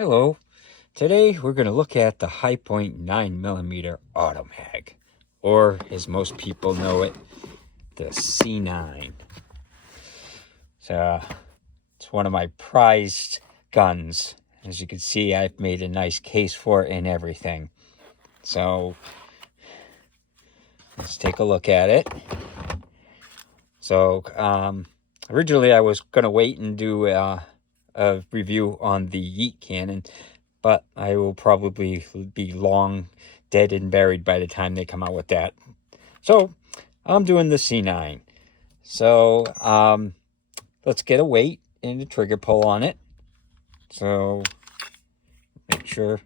Hello. Today we're going to look at the High Point 9mm Automag, or as most people know it, the C9. It's one of my prized guns. As you can see, I've made a nice case for it and everything. So let's take a look at it. Originally I was going to wait and do a review on the Yeet cannon, but I will probably be long dead and buried by the time they come out with that. So I'm doing the C9. So let's get a weight and a trigger pull on it. So make sure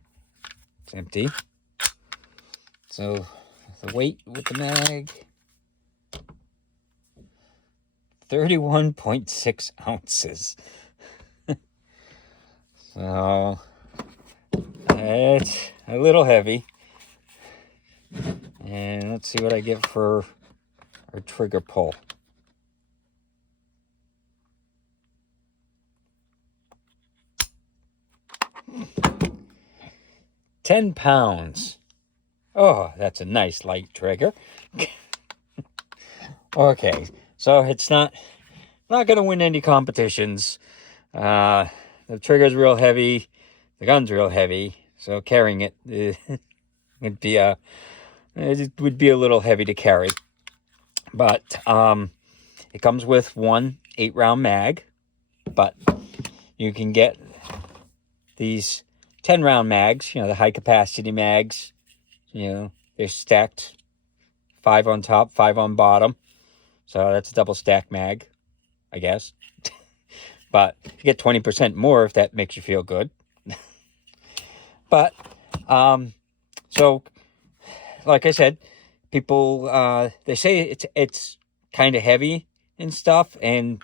it's empty. So the weight with the mag, 31.6 ounces. So it's a little heavy. And let's see what I get for our trigger pull. £10. Oh, that's a nice light trigger. Okay, so it's not going to win any competitions. The trigger's real heavy. The gun's real heavy. So carrying it would be a little heavy to carry. But it comes with one 8-round mag, but you can get these 10-round mags, the high capacity mags. They're stacked, 5 on top, 5 on bottom. So that's a double stack mag, I guess. But you get 20% more if that makes you feel good. But so like I said, people they say it's kind of heavy and stuff, and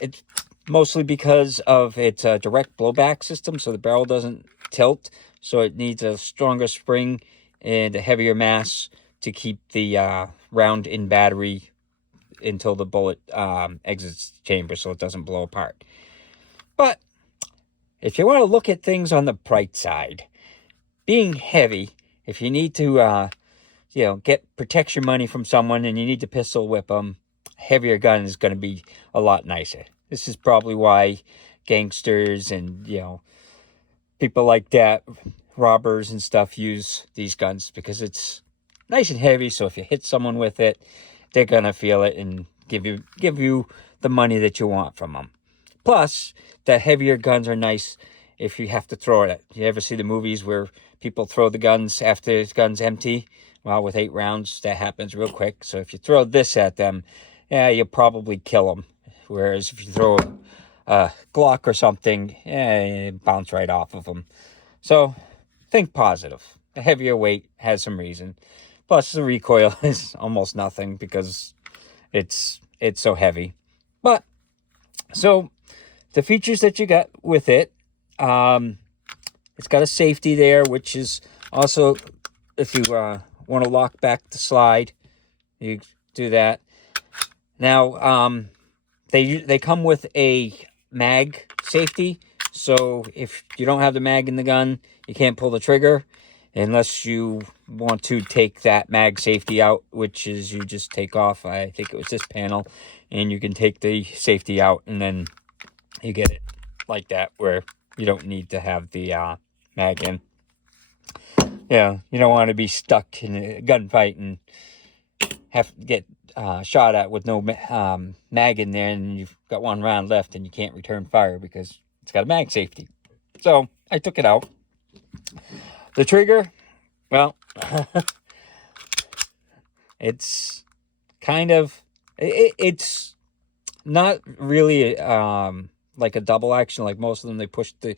it's mostly because of its direct blowback system, so the barrel doesn't tilt, so it needs a stronger spring and a heavier mass to keep the round in battery until the bullet exits the chamber, so it doesn't blow apart. But if you want to look at things on the bright side, being heavy, if you need to get protection money from someone and you need to pistol whip them, a heavier gun is going to be a lot nicer. This is probably why gangsters and people like that, robbers and stuff, use these guns, because it's nice and heavy. So if you hit someone with it, they're gonna feel it and give you the money that you want from them. Plus, the heavier guns are nice if you have to throw it. You ever see the movies where people throw the guns after the gun's empty? Well, with 8 rounds, that happens real quick. So if you throw this at them, yeah, you'll probably kill them. Whereas if you throw a Glock or something, it bounce right off of them. So think positive. The heavier weight has some reason. Plus, the recoil is almost nothing because it's so heavy. But so the features that you got with it, it's got a safety there, which is also, if you want to lock back the slide, you do that. Now, they come with a mag safety, so if you don't have the mag in the gun, you can't pull the trigger unless you want to take that mag safety out, which is you just take off, I think it was this panel, and you can take the safety out, and then you get it like that, where you don't need to have the mag in. Yeah, you don't want to be stuck in a gunfight and have to get shot at with no mag in there, and you've got 1 round left and you can't return fire because it's got a mag safety. So I took it out. The trigger, well, it's kind of, it's not really like a double action like most of them. They push the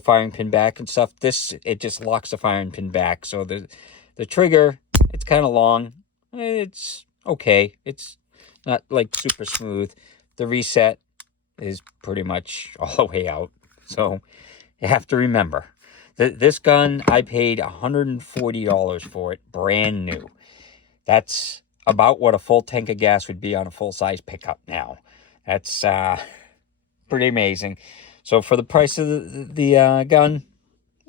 firing pin back and stuff. This, it just locks the firing pin back. So the trigger, it's kind of long. It's okay. It's not like super smooth. The reset is pretty much all the way out. So you have to remember, this gun, I paid $140 for it, brand new. That's about what a full tank of gas would be on a full-size pickup now. That's pretty amazing. So for the price of the gun,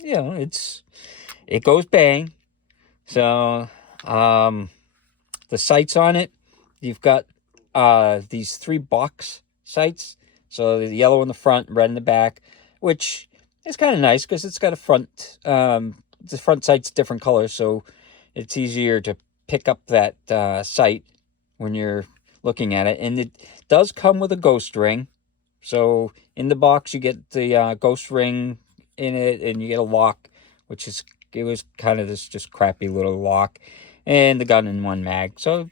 it goes bang. So, the sights on it, you've got these 3 box sights. So the yellow in the front, red in the back, which is kind of nice because it's got a front. The front sight's different colors, so it's easier to pick up that sight when you're looking at it. And it does come with a ghost ring. So in the box, you get the ghost ring in it, and you get a lock, it was kind of this just crappy little lock, and the gun in 1 mag. So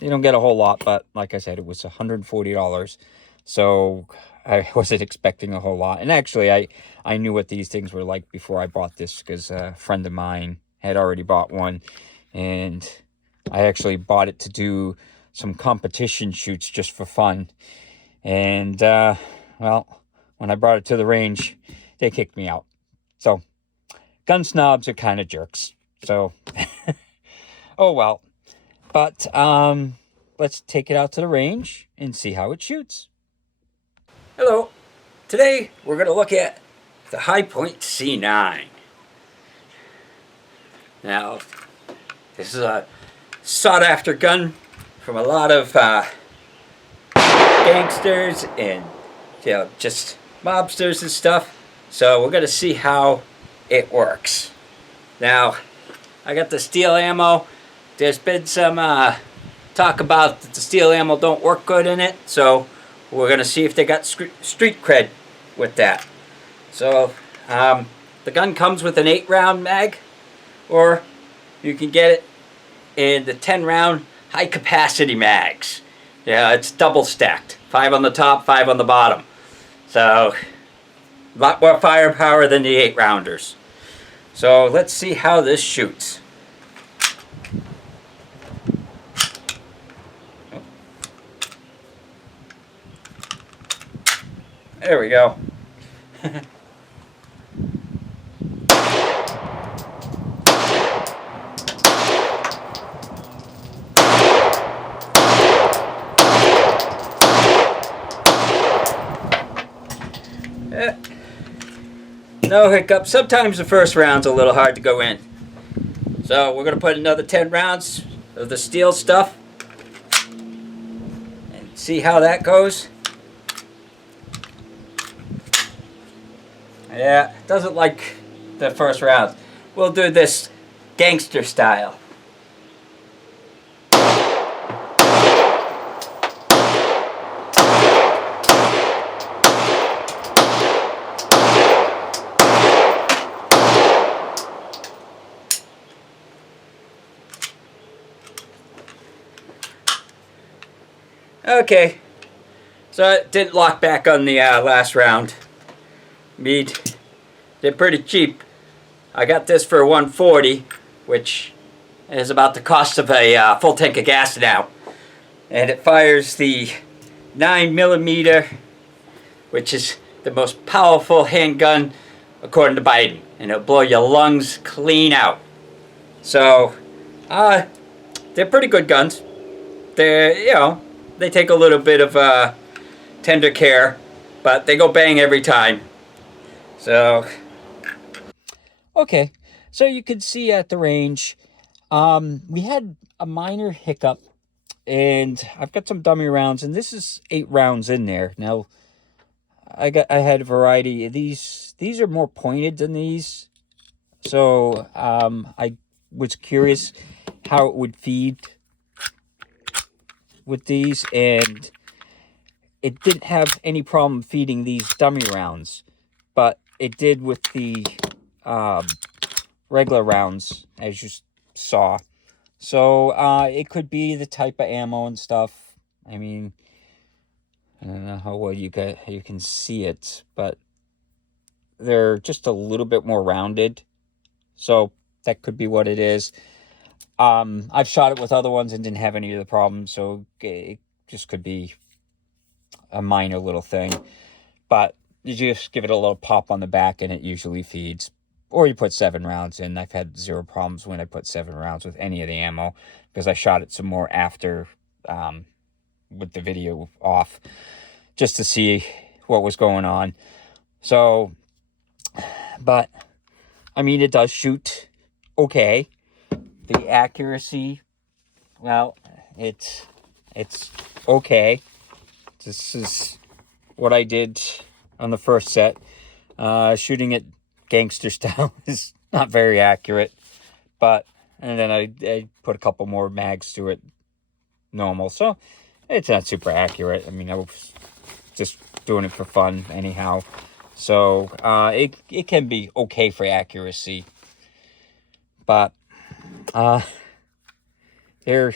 you don't get a whole lot, but like I said, it was $140. So I wasn't expecting a whole lot. And actually, I knew what these things were like before I bought this, because a friend of mine had already bought one, and I actually bought it to do some competition shoots just for fun. And, well, when I brought it to the range, they kicked me out. So, gun snobs are kind of jerks. So, oh well. But, let's take it out to the range and see how it shoots. Hello. Today, we're going to look at the High Point C9. Now, this is a sought-after gun from a lot of, gangsters and just mobsters and stuff. So we're gonna see how it works. Now, I got the steel ammo. There's been some talk about that the steel ammo don't work good in it, so we're gonna see if they got street cred with that. So the gun comes with an 8-round mag, or you can get it in the 10-round high capacity mags. Yeah, it's double stacked. 5 on the top, 5 on the bottom. So, a lot more firepower than the 8-rounders. So, let's see how this shoots. There we go. No hiccup. Sometimes the first round's a little hard to go in. So we're going to put another 10 rounds of the steel stuff and see how that goes. Yeah, doesn't like the first round. We'll do this gangster style. Okay, so it didn't lock back on the last round. They're pretty cheap. I got this for $140, which is about the cost of a full tank of gas now. And it fires the 9mm, which is the most powerful handgun according to Biden. And it'll blow your lungs clean out. So, they're pretty good guns. They're, they take a little bit of tender care, but they go bang every time. So, okay, so you can see at the range, we had a minor hiccup, and I've got some dummy rounds, and this is 8 rounds in there. Now, I had a variety of these. These are more pointed than these, so I was curious how it would feed with these, and it didn't have any problem feeding these dummy rounds, but it did with the regular rounds, as you saw. So it could be the type of ammo and stuff. I mean, I don't know how well you can see it, but they're just a little bit more rounded, so that could be what it is. I've shot it with other ones and didn't have any of the problems, so it just could be a minor little thing. But you just give it a little pop on the back and it usually feeds. Or you put 7 rounds in. I've had 0 problems when I put 7 rounds with any of the ammo, because I shot it some more after, with the video off, just to see what was going on. So, but I mean, it does shoot okay. The accuracy, well, it's okay. This is what I did on the first set. Shooting it gangster style is not very accurate, but and then I put a couple more mags through it normal, so it's not super accurate. I mean, I was just doing it for fun anyhow, so it can be okay for accuracy, but they're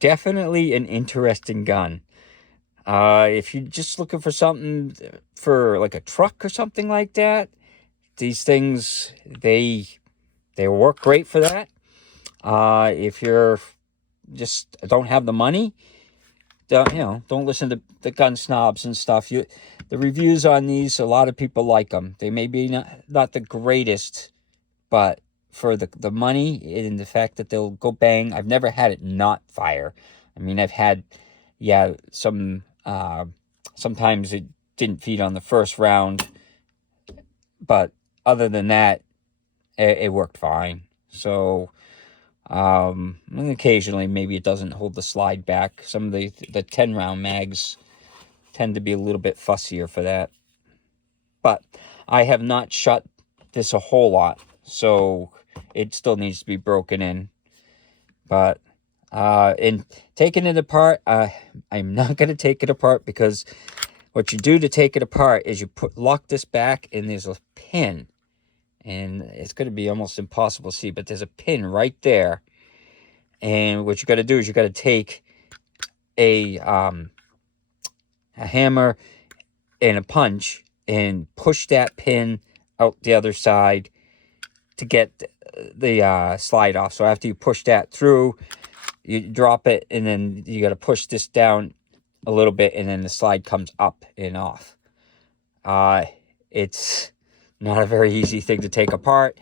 definitely an interesting gun. If you're just looking for something for like a truck or something like that, these things, they work great for that. If you're just don't have the money, don't listen to the gun snobs and stuff. The reviews on these, a lot of people like them. They may be not the greatest, but for the money and the fact that they'll go bang, I've never had it not fire. I mean, I've had, sometimes it didn't feed on the first round, but other than that, it worked fine. So, and occasionally maybe it doesn't hold the slide back. Some of the 10-round mags tend to be a little bit fussier for that. But I have not shot this a whole lot, so it still needs to be broken in. But in taking it apart, I'm not going to take it apart, because what you do to take it apart is you lock this back, and there's a pin, and it's going to be almost impossible to see, but there's a pin right there. And what you got to do is you got to take a hammer and a punch and push that pin out the other side to get the slide off. So after you push that through, you drop it, and then you got to push this down a little bit, and then the slide comes up and off. It's not a very easy thing to take apart.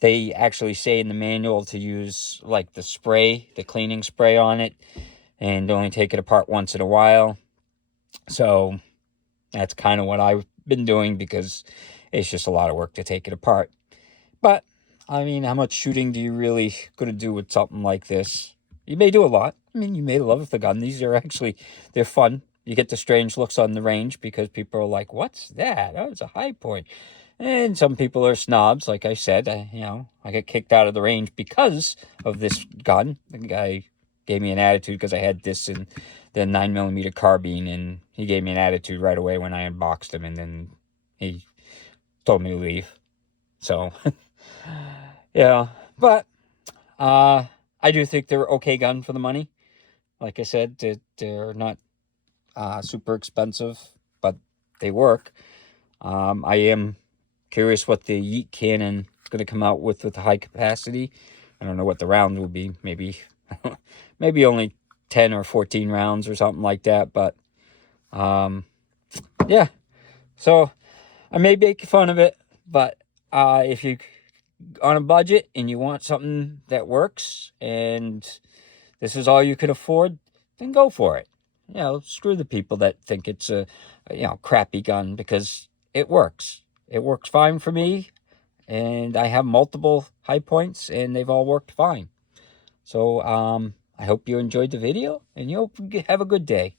They actually say in the manual to use like the spray, the cleaning spray on it, and only take it apart once in a while. So that's kind of what I've been doing, because it's just a lot of work to take it apart. But I mean, how much shooting do you really gonna do with something like this? You may do a lot. I mean, you may love the gun. These are they're fun. You get the strange looks on the range because people are like, "What's that? Oh, it's a high point." And some people are snobs, like I said. I got kicked out of the range because of this gun. The guy gave me an attitude because I had this and the 9mm carbine, and he gave me an attitude right away when I unboxed him, and then he told me to leave. So, yeah, but I do think they're okay gun for the money. Like I said, they're not super expensive, but they work. I am curious what the Yeet cannon is going to come out with the high capacity. I don't know what the round will be. Maybe only 10 or 14 rounds or something like that. But yeah. So I may make fun of it, but if you on a budget and you want something that works, and this is all you can afford, then go for it. Screw the people that think it's a crappy gun, because it works. It works fine for me, and I have multiple high points, and they've all worked fine. So I hope you enjoyed the video, and you have a good day.